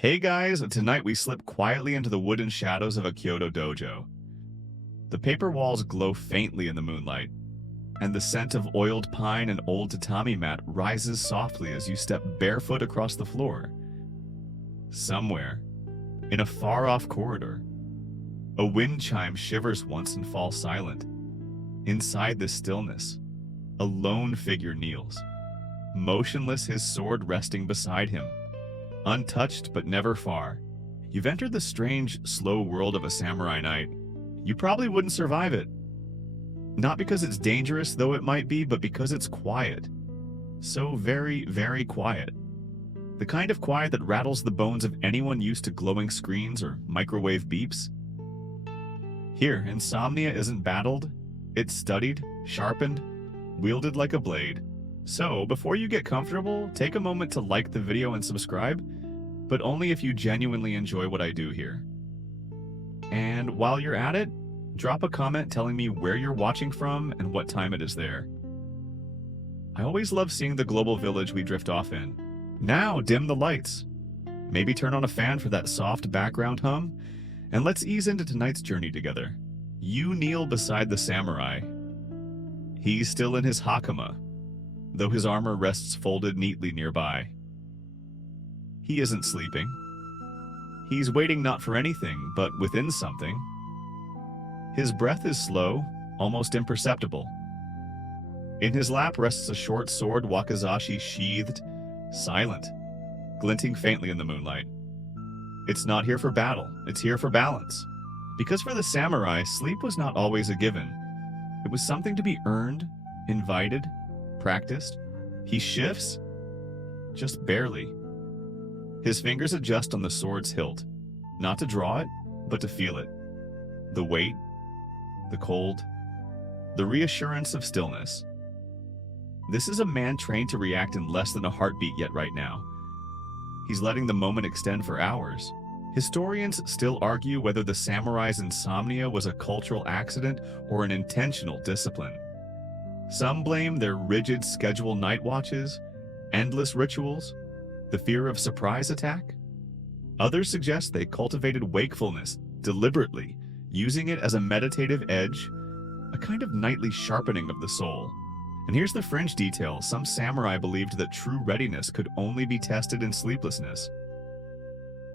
Hey guys, tonight we slip quietly into the wooden shadows of a Kyoto dojo. The paper walls glow faintly in the moonlight, and the scent of oiled pine and old tatami mat rises softly as you step barefoot across the floor. Somewhere, in a far-off corridor, a wind chime shivers once and falls silent. Inside this stillness, a lone figure kneels, motionless, his sword resting beside him. Untouched but never far. You've entered the strange, slow world of a samurai night. You probably wouldn't survive it. Not because it's dangerous, though it might be, but because it's quiet. So very, very quiet. The kind of quiet that rattles the bones of anyone used to glowing screens or microwave beeps. Here, insomnia isn't battled. It's studied, sharpened, wielded like a blade. So, before you get comfortable, take a moment to like the video and subscribe, but only if you genuinely enjoy what I do here. And while you're at it, drop a comment telling me where you're watching from and what time it is there. I always love seeing the global village we drift off in. Now, dim the lights. Maybe turn on a fan for that soft background hum, and let's ease into tonight's journey together. You kneel beside the samurai. He's still in his hakama, though his armor rests folded neatly nearby. He isn't sleeping. He's waiting not for anything, but within something. His breath is slow, almost imperceptible. In his lap rests a short sword, wakizashi sheathed, silent, glinting faintly in the moonlight. It's not here for battle, it's here for balance. Because for the samurai, sleep was not always a given. It was something to be earned, invited, practiced. He shifts, just barely. His fingers adjust on the sword's hilt, not to draw it, but to feel it. The weight, the cold, the reassurance of stillness. This is a man trained to react in less than a heartbeat yet right now. He's letting the moment extend for hours. Historians still argue whether the samurai's insomnia was a cultural accident or an intentional discipline. Some blame their rigid schedule night watches, endless rituals, the fear of surprise attack. Others suggest they cultivated wakefulness deliberately, using it as a meditative edge, a kind of nightly sharpening of the soul. And here's the fringe detail: some samurai believed that true readiness could only be tested in sleeplessness.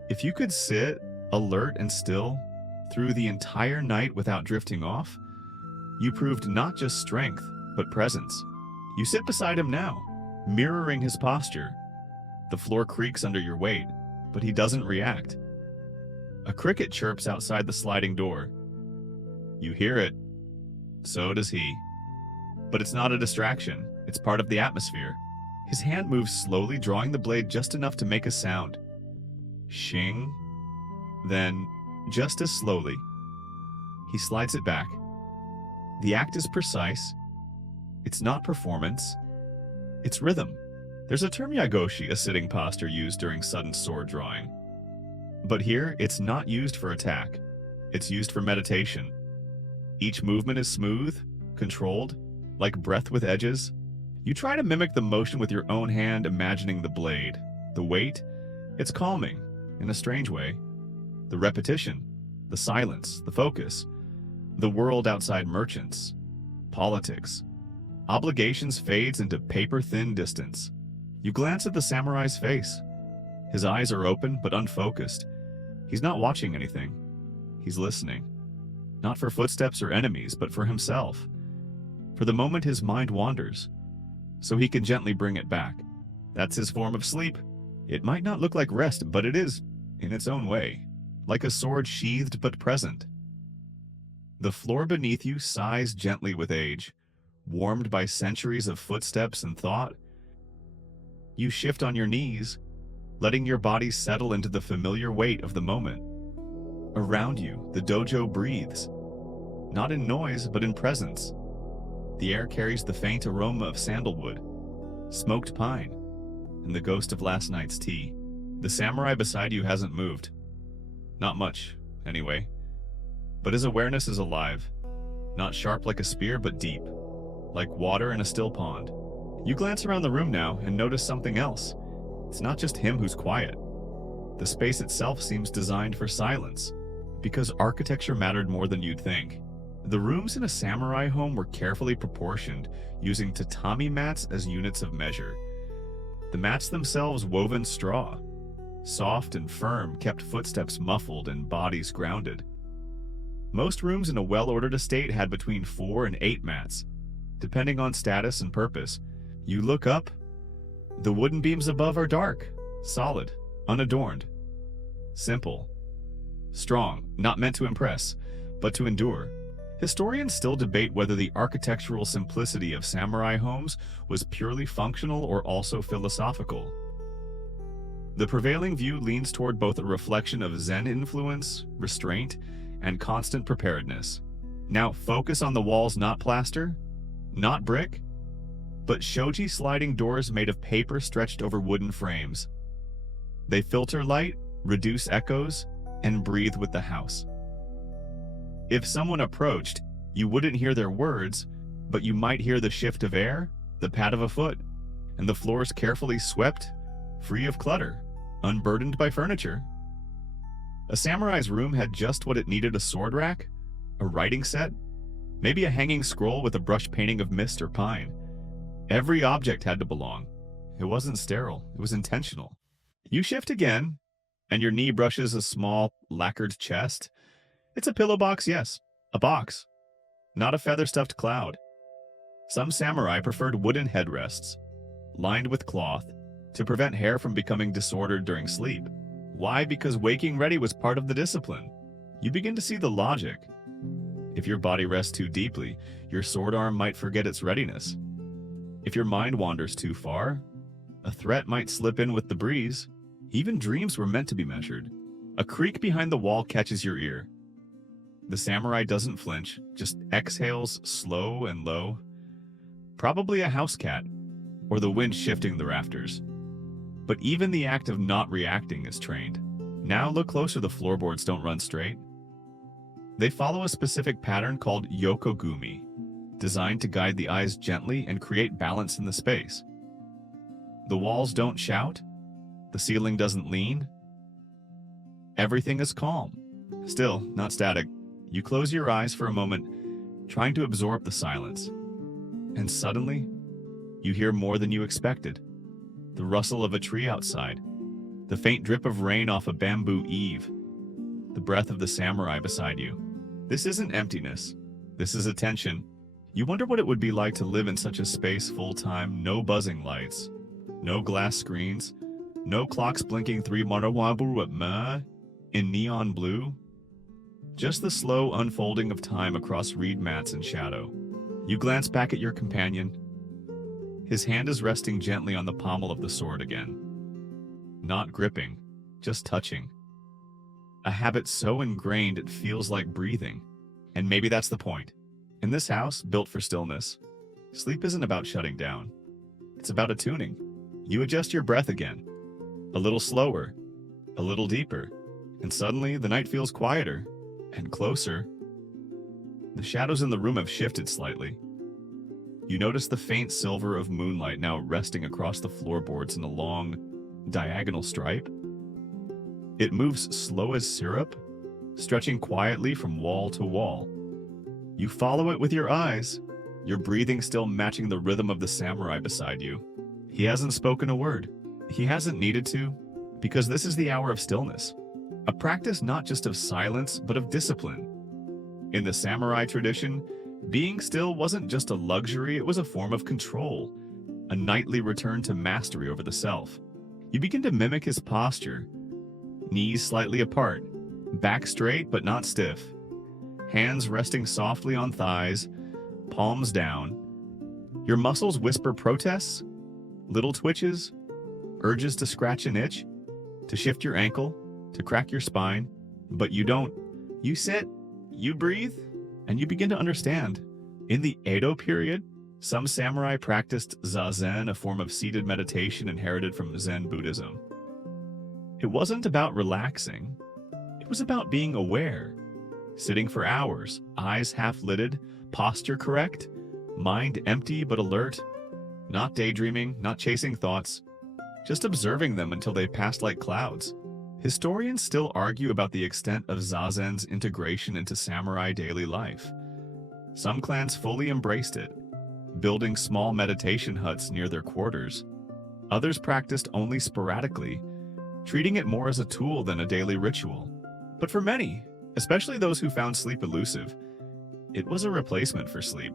If you could sit, alert and still, through the entire night without drifting off, you proved not just strength, but presence. You sit beside him now, mirroring his posture. The floor creaks under your weight, but he doesn't react. A cricket chirps outside the sliding door. You hear it. So does he. But it's not a distraction. It's part of the atmosphere. His hand moves slowly, drawing the blade just enough to make a sound. Shing. Then, just as slowly, he slides it back. The act is precise. It's not performance. It's rhythm. There's a term yagoshi, a sitting posture used during sudden sword drawing. But here, it's not used for attack. It's used for meditation. Each movement is smooth, controlled, like breath with edges. You try to mimic the motion with your own hand, imagining the blade. The weight, it's calming, in a strange way. The repetition, the silence, the focus, the world outside merchants, politics. Obligations fades into paper-thin distance. You glance at the samurai's face. His eyes are open but unfocused. He's not watching anything. He's listening. Not for footsteps or enemies, but for himself. For the moment his mind wanders, so he can gently bring it back. That's his form of sleep. It might not look like rest, but it is, in its own way, like a sword sheathed but present. The floor beneath you sighs gently with age, warmed by centuries of footsteps and thought. You shift on your knees, letting your body settle into the familiar weight of the moment. Around you, the dojo breathes, not in noise, but in presence. The air carries the faint aroma of sandalwood, smoked pine, and the ghost of last night's tea. The samurai beside you hasn't moved. Not much, anyway. But his awareness is alive, not sharp like a spear, but deep, like water in a still pond. You glance around the room now and notice something else. It's not just him who's quiet. The space itself seems designed for silence, because architecture mattered more than you'd think. The rooms in a samurai home were carefully proportioned, using tatami mats as units of measure. The mats themselves woven straw, soft and firm, kept footsteps muffled and bodies grounded. Most rooms in a well-ordered estate had between 4 and 8 mats, depending on status and purpose. You look up, the wooden beams above are dark, solid, unadorned, simple, strong, not meant to impress, but to endure. Historians still debate whether the architectural simplicity of samurai homes was purely functional or also philosophical. The prevailing view leans toward both a reflection of Zen influence, restraint, and constant preparedness. Now focus on the walls, not plaster, not brick, but shoji sliding doors made of paper stretched over wooden frames. They filter light, reduce echoes, and breathe with the house. If someone approached, you wouldn't hear their words, but you might hear the shift of air, the pat of a foot, and the floors carefully swept, free of clutter, unburdened by furniture. A samurai's room had just what it needed: a sword rack, a writing set, maybe a hanging scroll with a brush painting of mist or pine. Every object had to belong. It wasn't sterile, it was intentional. You shift again, and your knee brushes a small, lacquered chest. It's a pillow box, yes, a box, not a feather-stuffed cloud. Some samurai preferred wooden headrests, lined with cloth, to prevent hair from becoming disordered during sleep. Why? Because waking ready was part of the discipline. You begin to see the logic. If your body rests too deeply, your sword arm might forget its readiness. If your mind wanders too far, a threat might slip in with the breeze. Even dreams were meant to be measured. A creak behind the wall catches your ear. The samurai doesn't flinch, just exhales slow and low. Probably a house cat, or the wind shifting the rafters. But even the act of not reacting is trained. Now look closer, the floorboards don't run straight. They follow a specific pattern called yokogumi, designed to guide the eyes gently and create balance in the space. The walls don't shout, the ceiling doesn't lean. Everything is calm. Still, not static. You close your eyes for a moment, trying to absorb the silence. And suddenly, you hear more than you expected. The rustle of a tree outside, the faint drip of rain off a bamboo eave, the breath of the samurai beside you. This isn't emptiness. This is attention. You wonder what it would be like to live in such a space full-time, no buzzing lights, no glass screens, no clocks blinking 3 marawabu in neon blue. Just the slow unfolding of time across reed mats and shadow. You glance back at your companion. His hand is resting gently on the pommel of the sword again. Not gripping, just touching. A habit so ingrained it feels like breathing. And maybe that's the point. In this house, built for stillness, sleep isn't about shutting down. It's about attuning. You adjust your breath again. A little slower, a little deeper, and suddenly the night feels quieter and closer. The shadows in the room have shifted slightly. You notice the faint silver of moonlight now resting across the floorboards in a long, diagonal stripe. It moves slow as syrup, stretching quietly from wall to wall. You follow it with your eyes, your breathing still matching the rhythm of the samurai beside you. He hasn't spoken a word. He hasn't needed to, because this is the hour of stillness. A practice not just of silence, but of discipline. In the samurai tradition, being still wasn't just a luxury, it was a form of control, a nightly return to mastery over the self. You begin to mimic his posture, knees slightly apart, back straight but not stiff, hands resting softly on thighs, palms down. Your muscles whisper protests, little twitches, urges to scratch an itch, to shift your ankle, to crack your spine, but you don't. You sit, you breathe, and you begin to understand. In the Edo period, some samurai practiced zazen, a form of seated meditation inherited from Zen Buddhism. It wasn't about relaxing. It was about being aware, sitting for hours, eyes half-lidded, posture correct, mind empty but alert, not daydreaming, not chasing thoughts, just observing them until they passed like clouds. Historians still argue about the extent of zazen's integration into samurai daily life. Some clans fully embraced it, building small meditation huts near their quarters. Others practiced only sporadically, treating it more as a tool than a daily ritual. But for many, especially those who found sleep elusive, it was a replacement for sleep.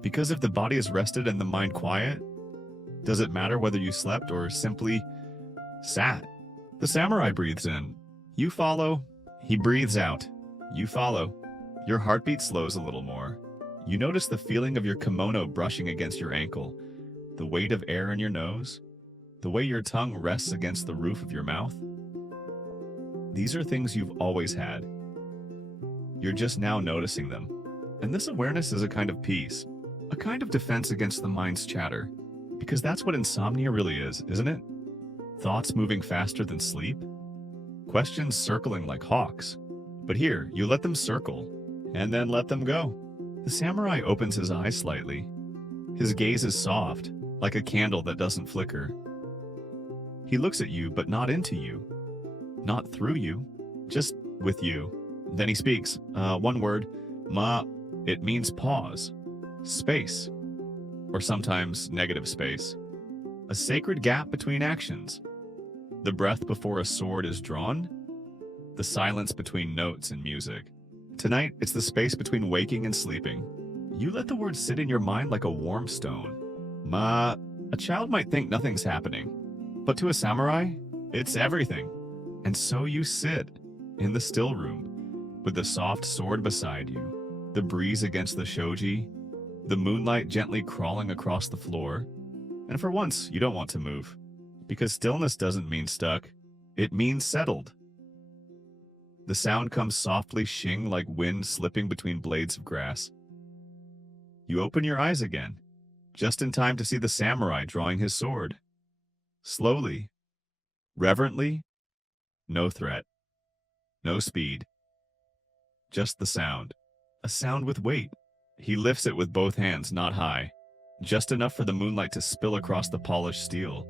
Because if the body is rested and the mind quiet, does it matter whether you slept or simply sat? The samurai breathes in. You follow. He breathes out. You follow. Your heartbeat slows a little more. You notice the feeling of your kimono brushing against your ankle, the weight of air in your nose, the way your tongue rests against the roof of your mouth. These are things you've always had. You're just now noticing them. And this awareness is a kind of peace, a kind of defense against the mind's chatter. Because that's what insomnia really is, isn't it? Thoughts moving faster than sleep? Questions circling like hawks. But here, you let them circle, and then let them go. The samurai opens his eyes slightly. His gaze is soft, like a candle that doesn't flicker. He looks at you, but not into you. Not through you, just with you. Then he speaks, one word, ma. It means pause, space, or sometimes negative space. A sacred gap between actions. The breath before a sword is drawn. The silence between notes and music. Tonight, it's the space between waking and sleeping. You let the word sit in your mind like a warm stone. Ma. A child might think nothing's happening, but to a samurai, it's everything. And so you sit in the still room with the soft sword beside you, the breeze against the shoji, the moonlight gently crawling across the floor. And for once, you don't want to move, because stillness doesn't mean stuck. It means settled. The sound comes softly shing like wind slipping between blades of grass. You open your eyes again, just in time to see the samurai drawing his sword. Slowly, reverently, no threat, no speed, just the sound. A sound with weight. He lifts it with both hands, not high, just enough for the moonlight to spill across the polished steel.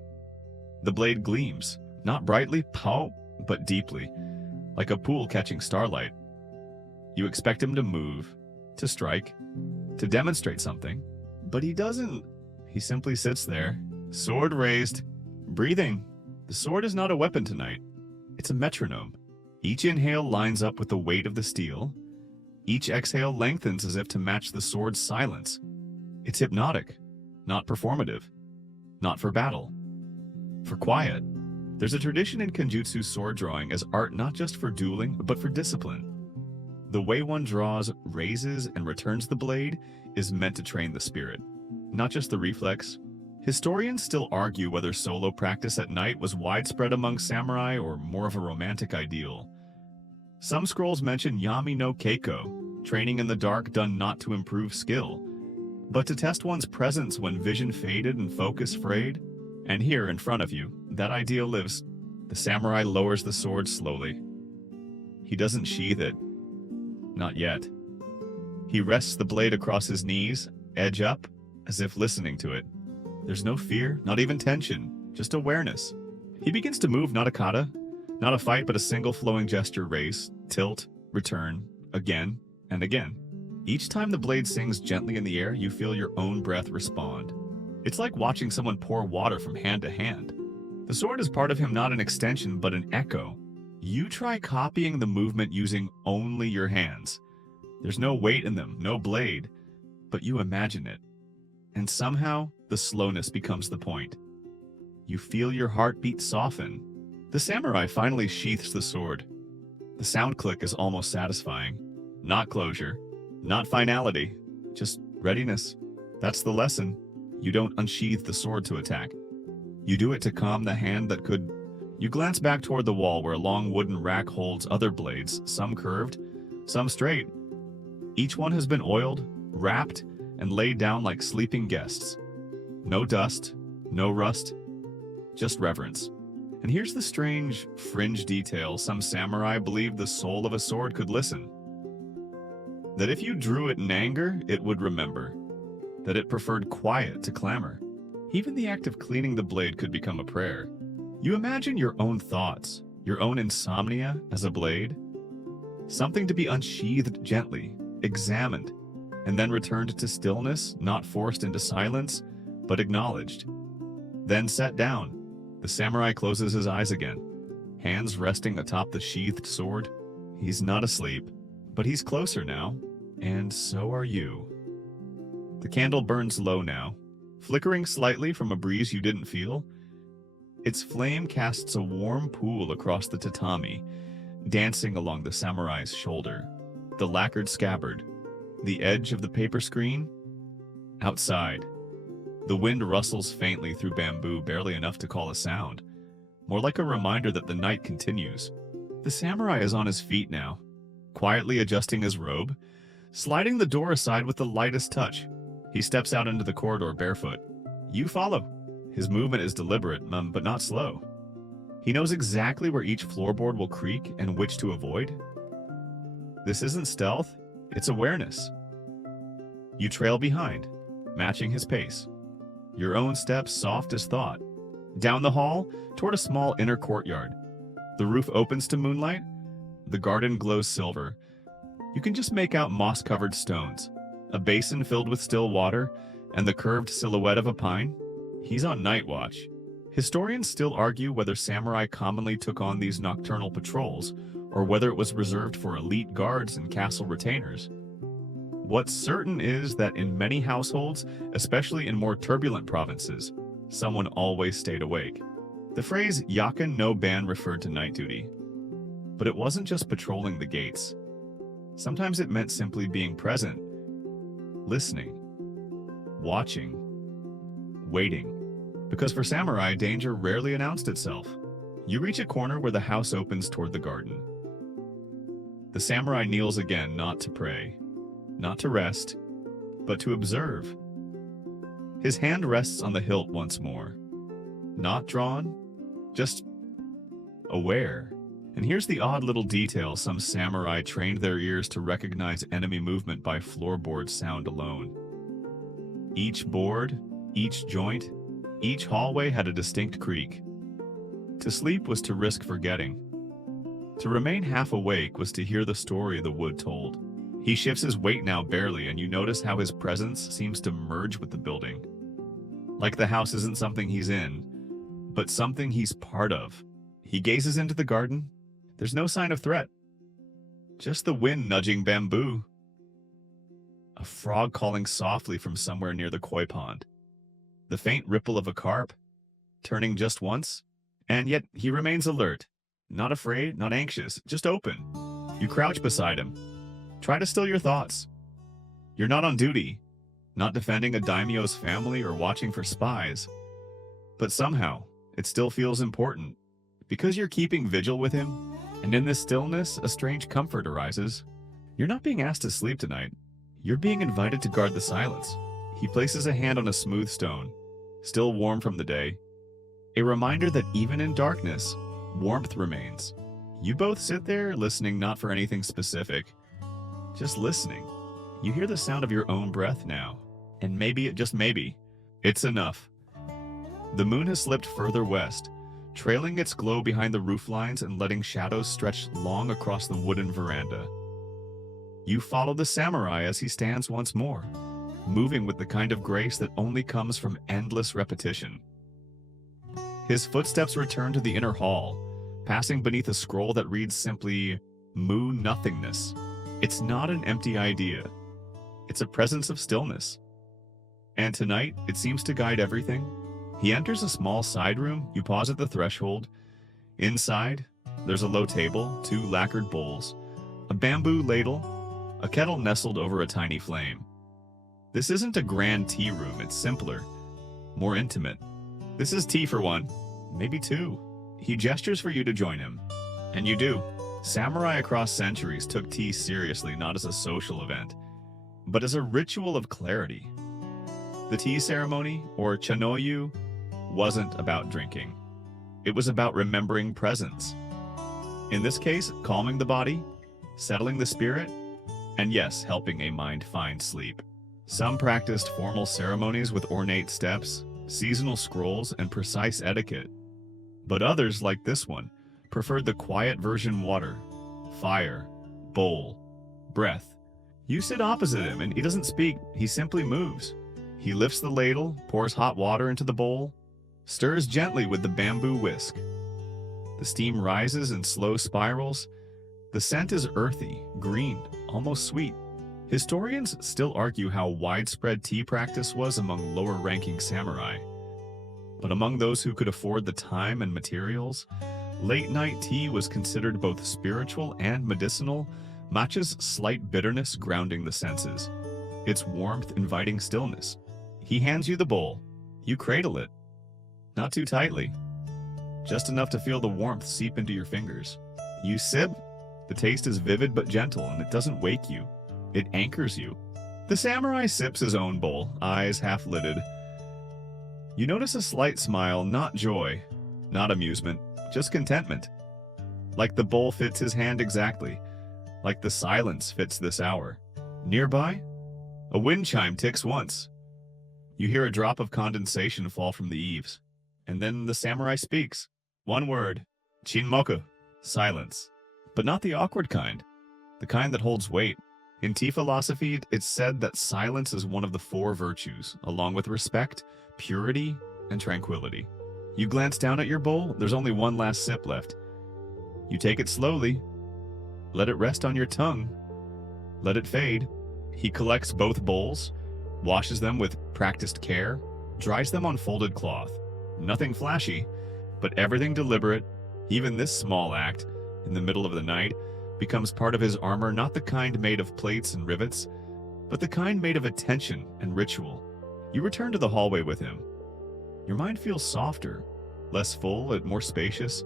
The blade gleams, not brightly, pow, but deeply, like a pool catching starlight. You expect him to move, to strike, to demonstrate something, but he doesn't. He simply sits there, sword raised, breathing. The sword is not a weapon tonight. It's a metronome. Each inhale lines up with the weight of the steel. Each exhale lengthens as if to match the sword's silence. It's hypnotic, not performative, not for battle, for quiet. There's a tradition in Kenjutsu sword drawing as art not just for dueling, but for discipline. The way one draws, raises, and returns the blade is meant to train the spirit, not just the reflex. Historians still argue whether solo practice at night was widespread among samurai or more of a romantic ideal. Some scrolls mention Yami no Keiko, training in the dark done not to improve skill, but to test one's presence when vision faded and focus frayed. And here in front of you, that ideal lives. The samurai lowers the sword slowly. He doesn't sheathe it. Not yet. He rests the blade across his knees, edge up, as if listening to it. There's no fear, not even tension, just awareness. He begins to move, not a kata, not a fight, but a single flowing gesture: raise, tilt, return, again and again. Each time the blade sings gently in the air, you feel your own breath respond. It's like watching someone pour water from hand to hand. The sword is part of him, not an extension, but an echo. You try copying the movement using only your hands. There's no weight in them, no blade, but you imagine it. And somehow, the slowness becomes the point. You feel your heartbeat soften. The samurai finally sheaths the sword. The sound click is almost satisfying. Not closure, not finality, just readiness. That's the lesson. You don't unsheath the sword to attack. You do it to calm the hand that could. You glance back toward the wall where a long wooden rack holds other blades, some curved, some straight. Each one has been oiled, wrapped, and laid down like sleeping guests. No dust, no rust, just reverence. And here's the strange, fringe detail. Some samurai believed the soul of a sword could listen. That if you drew it in anger, it would remember. That it preferred quiet to clamor. Even the act of cleaning the blade could become a prayer. You imagine your own thoughts, your own insomnia as a blade, something to be unsheathed gently, examined, and then returned to stillness, not forced into silence, but acknowledged. Then set down. The samurai closes his eyes again, hands resting atop the sheathed sword. He's not asleep, but he's closer now, and so are you. The candle burns low now, flickering slightly from a breeze you didn't feel. Its flame casts a warm pool across the tatami, dancing along the samurai's shoulder, the lacquered scabbard, the edge of the paper screen. Outside, the wind rustles faintly through bamboo, barely enough to call a sound, more like a reminder that the night continues. The samurai is on his feet now, quietly adjusting his robe, sliding the door aside with the lightest touch. He steps out into the corridor barefoot. You follow. His movement is deliberate, but not slow. He knows exactly where each floorboard will creak and which to avoid. This isn't stealth, it's awareness. You trail behind, matching his pace, your own steps soft as thought. Down the hall, toward a small inner courtyard. The roof opens to moonlight. The garden glows silver. You can just make out moss-covered stones, a basin filled with still water, and the curved silhouette of a pine. He's on night watch. Historians still argue whether samurai commonly took on these nocturnal patrols, or whether it was reserved for elite guards and castle retainers. What's certain is that in many households, especially in more turbulent provinces, someone always stayed awake. The phrase yakan no ban referred to night duty. But it wasn't just patrolling the gates. Sometimes it meant simply being present, listening, watching, waiting. Because for samurai, danger rarely announced itself. You reach a corner where the house opens toward the garden. The samurai kneels again, not to pray, not to rest, but to observe. His hand rests on the hilt once more. Not drawn, just aware. And here's the odd little detail: some samurai trained their ears to recognize enemy movement by floorboard sound alone. Each board, each joint, each hallway had a distinct creak. To sleep was to risk forgetting. To remain half awake was to hear the story the wood told. He shifts his weight now barely, and you notice how his presence seems to merge with the building. Like the house isn't something he's in, but something he's part of. He gazes into the garden. There's no sign of threat. Just the wind nudging bamboo. A frog calling softly from somewhere near the koi pond. The faint ripple of a carp, turning just once. And yet he remains alert. Not afraid, not anxious, just open. You crouch beside him. Try to still your thoughts. You're not on duty, not defending a daimyo's family or watching for spies. But somehow, it still feels important. Because you're keeping vigil with him, and in this stillness, a strange comfort arises. You're not being asked to sleep tonight. You're being invited to guard the silence. He places a hand on a smooth stone, still warm from the day. A reminder that even in darkness, warmth remains. You both sit there, listening not for anything specific, just listening. You hear the sound of your own breath now, and maybe, just maybe, it's enough. The moon has slipped further west, trailing its glow behind the roof lines and letting shadows stretch long across the wooden veranda. You follow the samurai as he stands once more, moving with the kind of grace that only comes from endless repetition. His footsteps return to the inner hall, passing beneath a scroll that reads simply, Mu Nothingness. It's not an empty idea. It's a presence of stillness. And tonight, it seems to guide everything. He enters a small side room. You pause at the threshold. Inside, there's a low table, 2 lacquered bowls, a bamboo ladle, a kettle nestled over a tiny flame. This isn't a grand tea room. It's simpler, more intimate. This is tea for 1, maybe 2. He gestures for you to join him. And you do. Samurai across centuries took tea seriously, not as a social event, but as a ritual of clarity. The tea ceremony, or chanoyu, wasn't about drinking. It was about remembering presence. In this case, calming the body, settling the spirit, and yes, helping a mind find sleep. Some practiced formal ceremonies with ornate steps, seasonal scrolls, and precise etiquette. But others, like this one, preferred the quiet version: water, fire, bowl, breath. You sit opposite him, and he doesn't speak, he simply moves. He lifts the ladle, pours hot water into the bowl, stirs gently with the bamboo whisk. The steam rises in slow spirals. The scent is earthy, green, almost sweet. Historians still argue how widespread tea practice was among lower-ranking samurai. But among those who could afford the time and materials, late-night tea was considered both spiritual and medicinal, matcha's slight bitterness grounding the senses, its warmth inviting stillness. He hands you the bowl. You cradle it. Not too tightly. Just enough to feel the warmth seep into your fingers. You sip. The taste is vivid but gentle, and it doesn't wake you. It anchors you. The samurai sips his own bowl, eyes half-lidded. You notice a slight smile, not joy, not amusement, just contentment. Like the bowl fits his hand exactly. Like the silence fits this hour. Nearby, a wind chime ticks once. You hear a drop of condensation fall from the eaves. And then the samurai speaks. One word. Chinmoku. Silence. But not the awkward kind. The kind that holds weight. In tea philosophy, it's said that silence is one of the 4 virtues, along with respect, purity, and tranquility. You glance down at your bowl, there's only one last sip left. You take it slowly. Let it rest on your tongue. Let it fade. He collects both bowls, washes them with practiced care, dries them on folded cloth. Nothing flashy, but everything deliberate. Even this small act, in the middle of the night, becomes part of his armor, not the kind made of plates and rivets, but the kind made of attention and ritual. You return to the hallway with him. Your mind feels softer, less full and more spacious.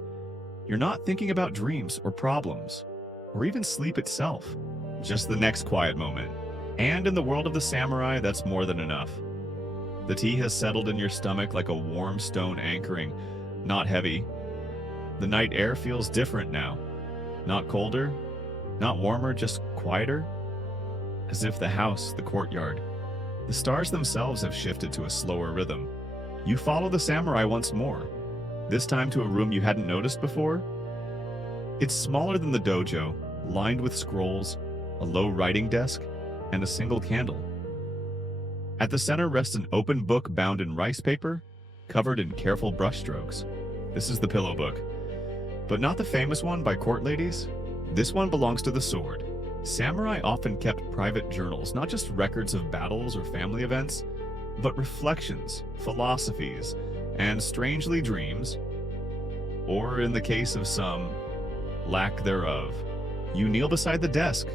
You're not thinking about dreams or problems, or even sleep itself. Just the next quiet moment. And in the world of the samurai, that's more than enough. The tea has settled in your stomach like a warm stone anchoring, not heavy. The night air feels different now. Not colder, not warmer, just quieter. As if the house, the courtyard, the stars themselves have shifted to a slower rhythm. You follow the samurai once more, this time to a room you hadn't noticed before. It's smaller than the dojo, lined with scrolls, a low writing desk, and a single candle. At the center rests an open book bound in rice paper, covered in careful brushstrokes. This is the pillow book. But not the famous one by court ladies. This one belongs to the sword. Samurai often kept private journals, not just records of battles or family events, but reflections, philosophies, and strangely dreams, or in the case of some, lack thereof. You kneel beside the desk.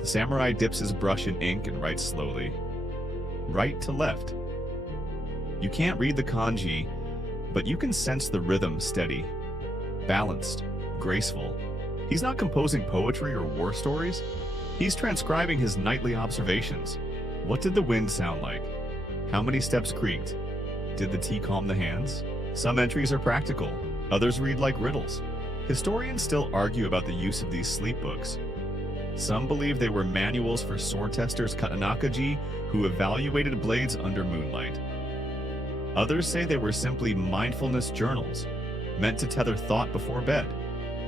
The samurai dips his brush in ink and writes slowly, right to left. You can't read the kanji, but you can sense the rhythm steady, balanced, graceful. He's not composing poetry or war stories. He's transcribing his nightly observations. What did the wind sound like? How many steps creaked? Did the tea calm the hands? Some entries are practical, others read like riddles. Historians still argue about the use of these sleep books. Some believe they were manuals for sword testers katanakaji who evaluated blades under moonlight. Others say they were simply mindfulness journals, meant to tether thought before bed.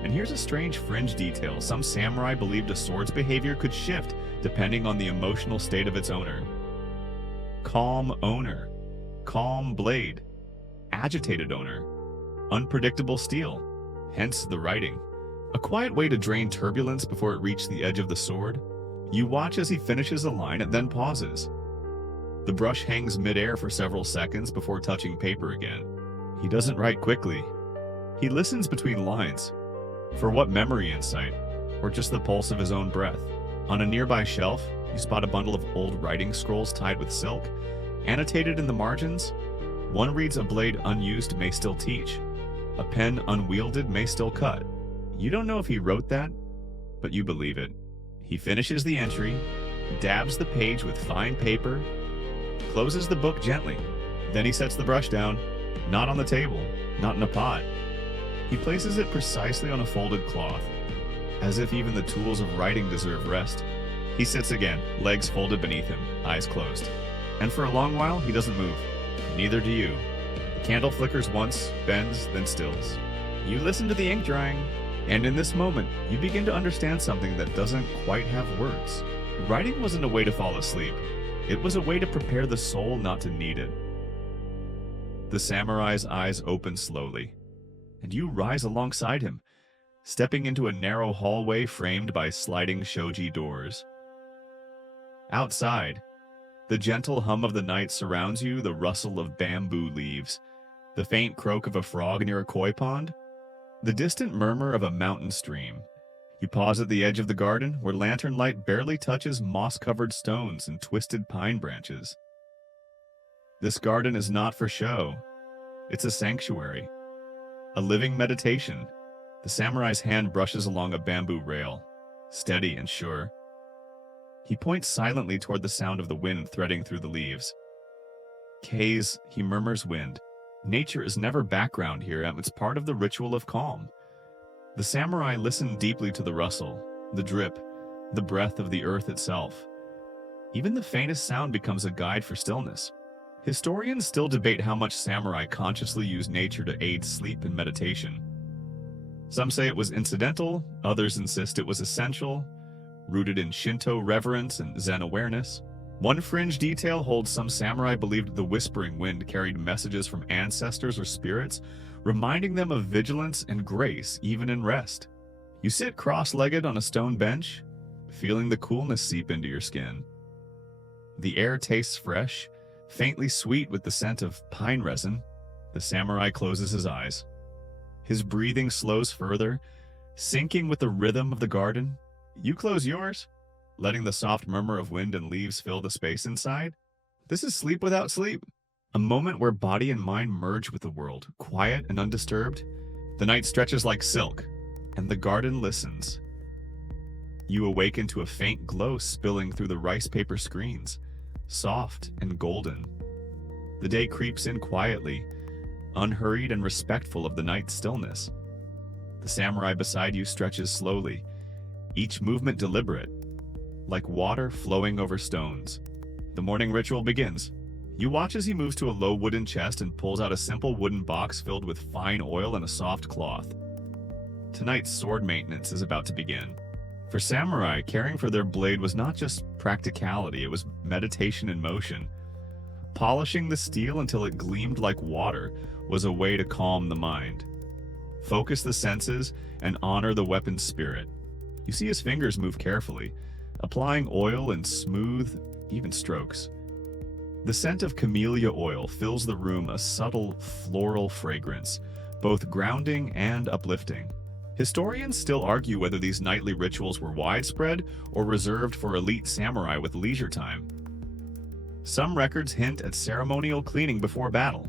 And here's a strange fringe detail. Some samurai believed a sword's behavior could shift depending on the emotional state of its owner. Calm owner, calm blade, agitated owner, unpredictable steel, hence the writing. A quiet way to drain turbulence before it reached the edge of the sword. You watch as he finishes a line and then pauses. The brush hangs midair for several seconds before touching paper again. He doesn't write quickly. He listens between lines. For what memory insight, or just the pulse of his own breath? On a nearby shelf, you spot a bundle of old writing scrolls tied with silk. Annotated in the margins, one reads, "A blade unused may still teach. A pen unwielded may still cut." You don't know if he wrote that, but you believe it. He finishes the entry, dabs the page with fine paper, closes the book gently. Then he sets the brush down, not on the table, not in a pot. He places it precisely on a folded cloth, as if even the tools of writing deserve rest. He sits again, legs folded beneath him, eyes closed. And for a long while, he doesn't move. Neither do you. The candle flickers once, bends, then stills. You listen to the ink drying, and in this moment, you begin to understand something that doesn't quite have words. Writing wasn't a way to fall asleep. It was a way to prepare the soul not to need it. The samurai's eyes open slowly, and you rise alongside him, stepping into a narrow hallway framed by sliding shoji doors. Outside, the gentle hum of the night surrounds you, the rustle of bamboo leaves, the faint croak of a frog near a koi pond, the distant murmur of a mountain stream. You pause at the edge of the garden, where lantern light barely touches moss-covered stones and twisted pine branches. This garden is not for show. It's a sanctuary, a living meditation. The samurai's hand brushes along a bamboo rail, steady and sure. He points silently toward the sound of the wind threading through the leaves. Kaze, he murmurs wind. Nature is never background here, and it's part of the ritual of calm. The samurai listened deeply to the rustle, the drip, the breath of the earth itself. Even the faintest sound becomes a guide for stillness. Historians still debate how much samurai consciously used nature to aid sleep and meditation. Some say it was incidental, others insist it was essential, rooted in Shinto reverence and Zen awareness. One fringe detail holds: some samurai believed the whispering wind carried messages from ancestors or spirits, reminding them of vigilance and grace even in rest. You sit cross-legged on a stone bench, feeling the coolness seep into your skin. The air tastes fresh, faintly sweet with the scent of pine resin. The samurai closes his eyes. His breathing slows further, syncing with the rhythm of the garden. You close yours, letting the soft murmur of wind and leaves fill the space inside. This is sleep without sleep, a moment where body and mind merge with the world, quiet and undisturbed. The night stretches like silk, and the garden listens. You awaken to a faint glow spilling through the rice paper screens, soft and golden. The day creeps in quietly, unhurried and respectful of the night's stillness. The samurai beside you stretches slowly, each movement deliberate, like water flowing over stones. The morning ritual begins. You watch as he moves to a low wooden chest and pulls out a simple wooden box filled with fine oil and a soft cloth. Tonight's sword maintenance is about to begin. For samurai, caring for their blade was not just practicality, it was meditation in motion. Polishing the steel until it gleamed like water was a way to calm the mind, focus the senses, and honor the weapon's spirit. You see his fingers move carefully, applying oil in smooth, even strokes. The scent of camellia oil fills the room, a subtle floral fragrance, both grounding and uplifting. Historians still argue whether these nightly rituals were widespread or reserved for elite samurai with leisure time. Some records hint at ceremonial cleaning before battle.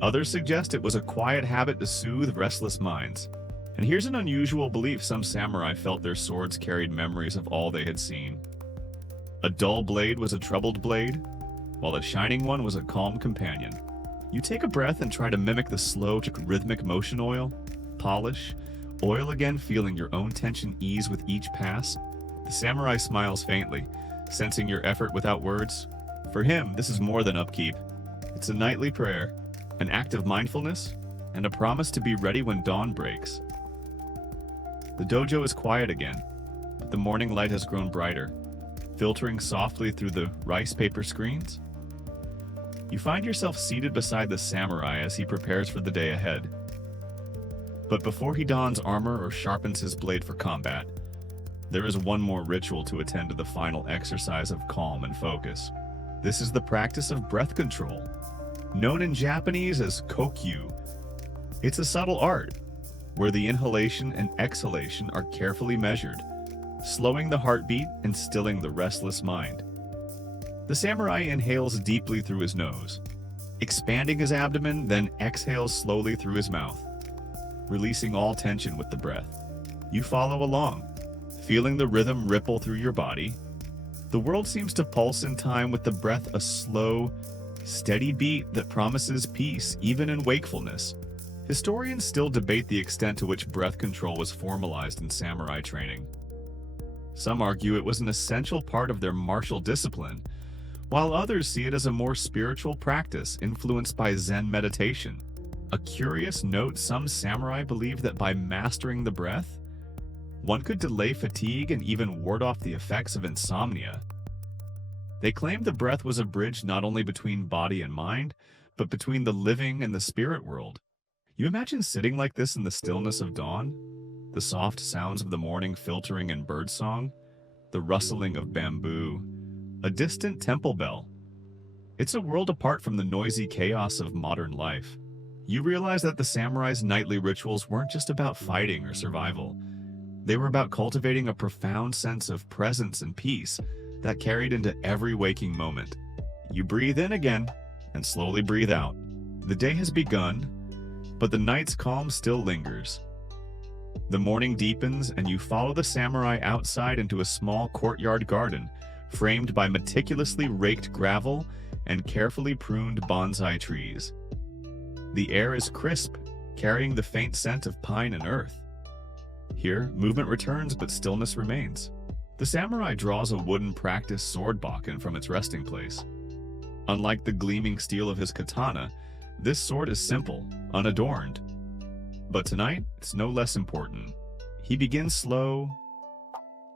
Others suggest it was a quiet habit to soothe restless minds. And here's an unusual belief: some samurai felt their swords carried memories of all they had seen. A dull blade was a troubled blade, while a shining one was a calm companion. You take a breath and try to mimic the slow, rhythmic motion. Oil, polish, oil again, feeling your own tension ease with each pass. The samurai smiles faintly, sensing your effort without words. For him, this is more than upkeep. It's a nightly prayer, an act of mindfulness, and a promise to be ready when dawn breaks. The dojo is quiet again, but the morning light has grown brighter, filtering softly through the rice paper screens. You find yourself seated beside the samurai as he prepares for the day ahead. But before he dons armor or sharpens his blade for combat, there is one more ritual to attend to: the final exercise of calm and focus. This is the practice of breath control, known in Japanese as kokyu. It's a subtle art, where the inhalation and exhalation are carefully measured, slowing the heartbeat and stilling the restless mind. The samurai inhales deeply through his nose, expanding his abdomen, then exhales slowly through his mouth, releasing all tension with the breath. You follow along, feeling the rhythm ripple through your body. The world seems to pulse in time with the breath, a slow, steady beat that promises peace even in wakefulness. Historians still debate the extent to which breath control was formalized in samurai training. Some argue it was an essential part of their martial discipline, while others see it as a more spiritual practice influenced by Zen meditation. A curious note: some samurai believed that by mastering the breath, one could delay fatigue and even ward off the effects of insomnia. They claimed the breath was a bridge not only between body and mind, but between the living and the spirit world. You imagine sitting like this in the stillness of dawn, the soft sounds of the morning filtering in birdsong, the rustling of bamboo, a distant temple bell. It's a world apart from the noisy chaos of modern life. You realize that the samurai's nightly rituals weren't just about fighting or survival. They were about cultivating a profound sense of presence and peace that carried into every waking moment. You breathe in again and slowly breathe out. The day has begun, but the night's calm still lingers. The morning deepens and you follow the samurai outside into a small courtyard garden framed by meticulously raked gravel and carefully pruned bonsai trees. The air is crisp, carrying the faint scent of pine and earth. Here, movement returns but stillness remains. The samurai draws a wooden practice sword bakken from its resting place. Unlike the gleaming steel of his katana, this sword is simple, unadorned. But tonight, it's no less important. He begins slow,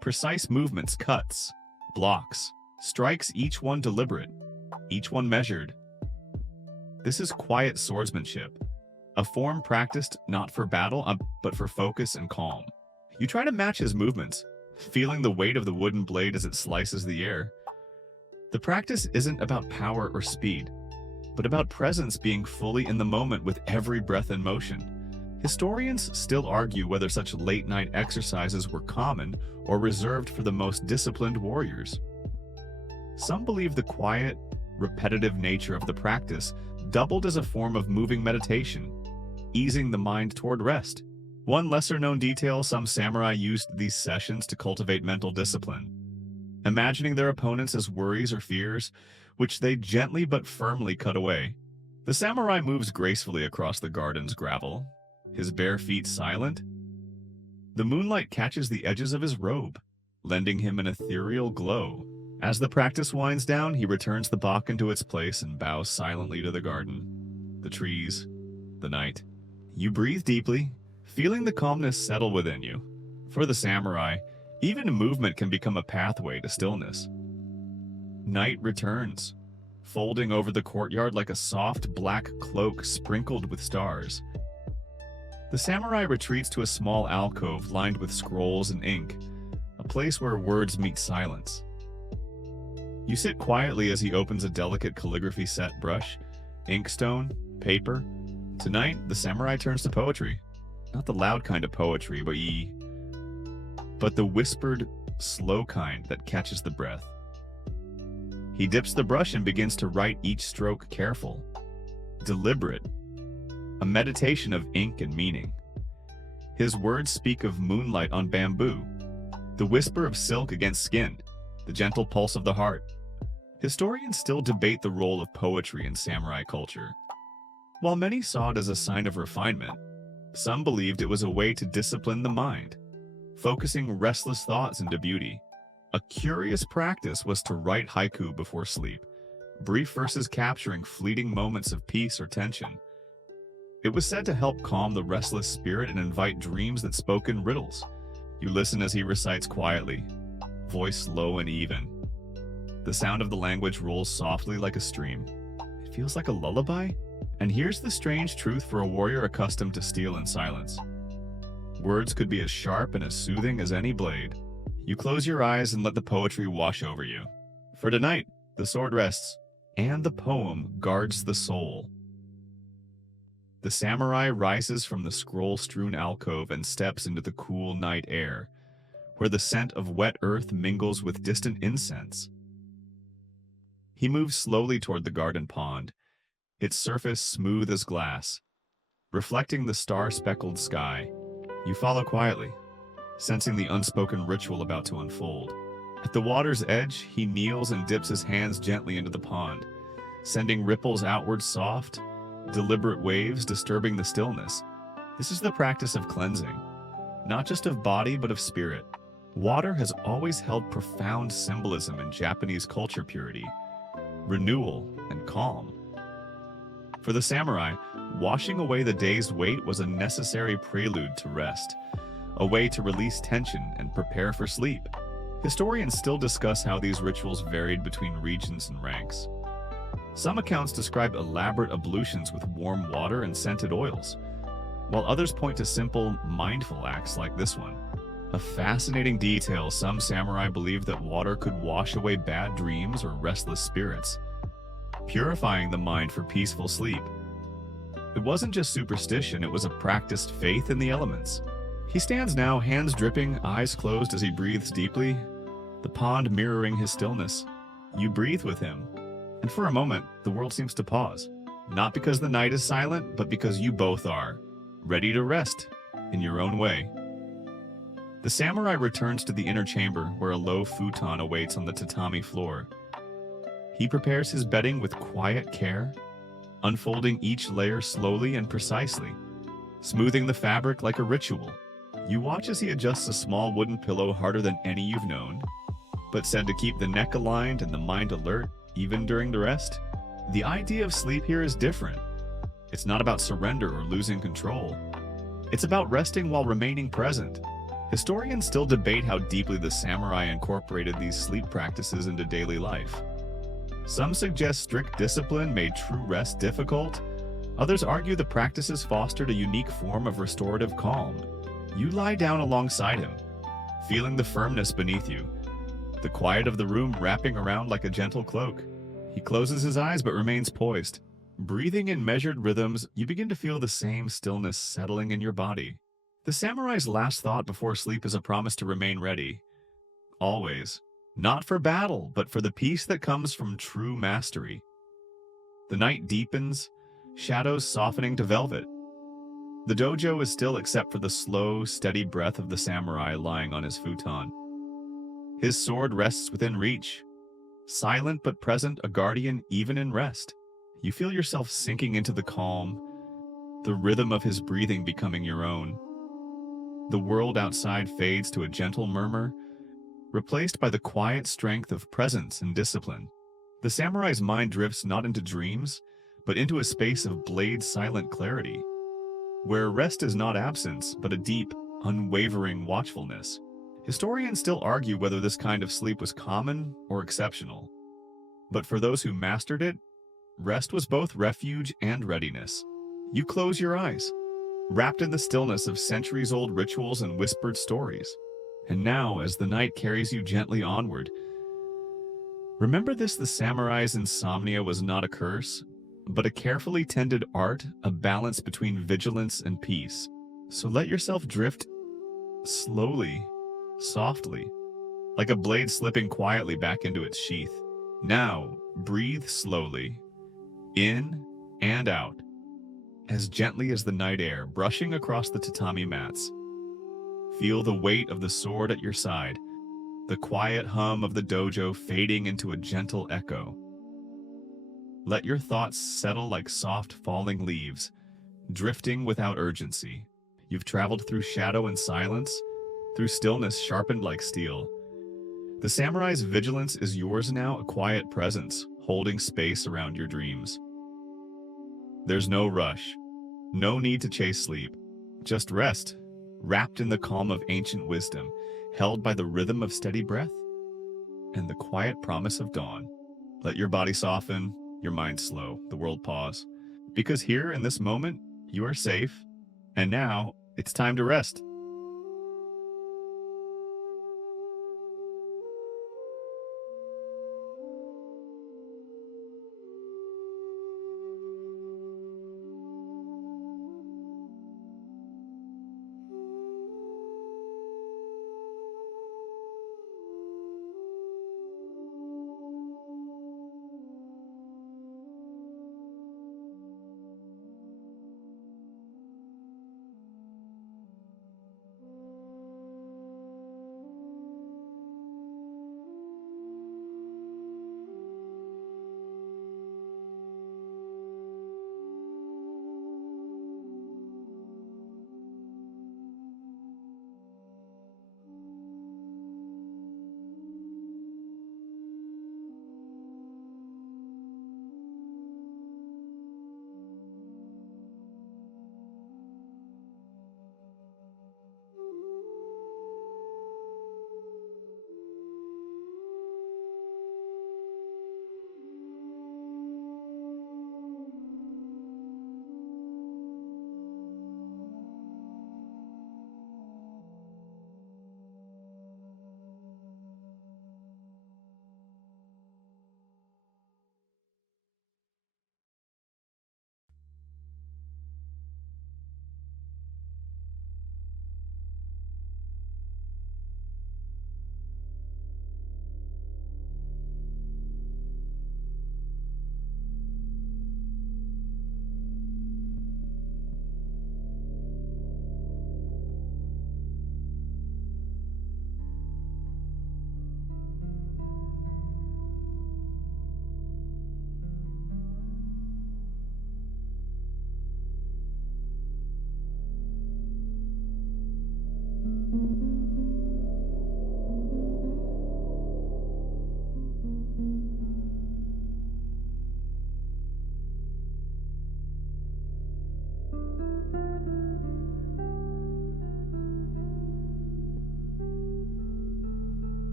precise movements, cuts, blocks, strikes, each one deliberate, each one measured. This is quiet swordsmanship, a form practiced not for battle, but for focus and calm. You try to match his movements, feeling the weight of the wooden blade as it slices the air. The practice isn't about power or speed, but about presence, being fully in the moment with every breath and motion. Historians still argue whether such late-night exercises were common or reserved for the most disciplined warriors. Some believe the quiet, repetitive nature of the practice doubled as a form of moving meditation, easing the mind toward rest. One lesser-known detail: some samurai used these sessions to cultivate mental discipline, imagining their opponents as worries or fears, which they gently but firmly cut away. The samurai moves gracefully across the garden's gravel, his bare feet silent. The moonlight catches the edges of his robe, lending him an ethereal glow. As the practice winds down, he returns the bakken to its place and bows silently to the garden, the trees, the night. You breathe deeply, feeling the calmness settle within you. For the samurai, even movement can become a pathway to stillness. Night returns, folding over the courtyard like a soft black cloak sprinkled with stars. The samurai retreats to a small alcove lined with scrolls and ink, a place where words meet silence. You sit quietly as he opens a delicate calligraphy set: brush, inkstone, paper. Tonight, the samurai turns to poetry. Not the loud kind of poetry, but the whispered, slow kind that catches the breath. He dips the brush and begins to write, each stroke careful, deliberate, a meditation of ink and meaning. His words speak of moonlight on bamboo, the whisper of silk against skin, the gentle pulse of the heart. Historians still debate the role of poetry in samurai culture. While many saw it as a sign of refinement, some believed it was a way to discipline the mind, focusing restless thoughts into beauty. A curious practice was to write haiku before sleep, brief verses capturing fleeting moments of peace or tension. It was said to help calm the restless spirit and invite dreams that spoke in riddles. You listen as he recites quietly, voice low and even. The sound of the language rolls softly like a stream. It feels like a lullaby. And here's the strange truth for a warrior accustomed to steel and silence: words could be as sharp and as soothing as any blade. You close your eyes and let the poetry wash over you. For tonight, the sword rests, and the poem guards the soul. The samurai rises from the scroll-strewn alcove and steps into the cool night air, where the scent of wet earth mingles with distant incense. He moves slowly toward the garden pond, its surface smooth as glass, reflecting the star-speckled sky. You follow quietly, sensing the unspoken ritual about to unfold. At the water's edge, he kneels and dips his hands gently into the pond, sending ripples outward, soft, deliberate waves disturbing the stillness. This is the practice of cleansing, not just of body but of spirit. Water has always held profound symbolism in Japanese culture: purity, renewal, and calm. For the samurai, washing away the day's weight was a necessary prelude to rest, a way to release tension and prepare for sleep. Historians still discuss how these rituals varied between regions and ranks. Some accounts describe elaborate ablutions with warm water and scented oils, while others point to simple, mindful acts like this one. A fascinating detail: some samurai believed that water could wash away bad dreams or restless spirits, purifying the mind for peaceful sleep. It wasn't just superstition, it was a practiced faith in the elements. He stands now, hands dripping, eyes closed as he breathes deeply, the pond mirroring his stillness. You breathe with him, and for a moment, the world seems to pause. Not because the night is silent, but because you both are, ready to rest, in your own way. The samurai returns to the inner chamber where a low futon awaits on the tatami floor. He prepares his bedding with quiet care, unfolding each layer slowly and precisely, smoothing the fabric like a ritual. You watch as he adjusts a small wooden pillow harder than any you've known, but said to keep the neck aligned and the mind alert, even during the rest. The idea of sleep here is different. It's not about surrender or losing control. It's about resting while remaining present. Historians still debate how deeply the samurai incorporated these sleep practices into daily life. Some suggest strict discipline made true rest difficult. Others argue the practices fostered a unique form of restorative calm. You lie down alongside him, feeling the firmness beneath you, the quiet of the room wrapping around like a gentle cloak. He closes his eyes but remains poised. Breathing in measured rhythms, you begin to feel the same stillness settling in your body. The samurai's last thought before sleep is a promise to remain ready. Always. Not for battle, but for the peace that comes from true mastery. The night deepens, shadows softening to velvet. The dojo is still except for the slow, steady breath of the samurai lying on his futon. His sword rests within reach. Silent but present, a guardian even in rest. You feel yourself sinking into the calm, the rhythm of his breathing becoming your own. The world outside fades to a gentle murmur, replaced by the quiet strength of presence and discipline. The samurai's mind drifts not into dreams, but into a space of blade-silent clarity, where rest is not absence, but a deep, unwavering watchfulness. Historians still argue whether this kind of sleep was common or exceptional. But for those who mastered it, rest was both refuge and readiness. You close your eyes, wrapped in the stillness of centuries-old rituals and whispered stories. And now, as the night carries you gently onward, remember this: the samurai's insomnia was not a curse, but a carefully tended art, a balance between vigilance and peace. So let yourself drift slowly, softly, like a blade slipping quietly back into its sheath. Now, breathe slowly, in and out, as gently as the night air brushing across the tatami mats. Feel the weight of the sword at your side, the quiet hum of the dojo fading into a gentle echo. Let your thoughts settle like soft falling leaves, drifting without urgency. You've traveled through shadow and silence, through stillness sharpened like steel. The samurai's vigilance is yours now, a quiet presence, holding space around your dreams. There's no rush, no need to chase sleep, just rest, wrapped in the calm of ancient wisdom, held by the rhythm of steady breath and the quiet promise of dawn. Let your body soften, your mind slow, the world pause. Because here in this moment, you are safe, and now it's time to rest.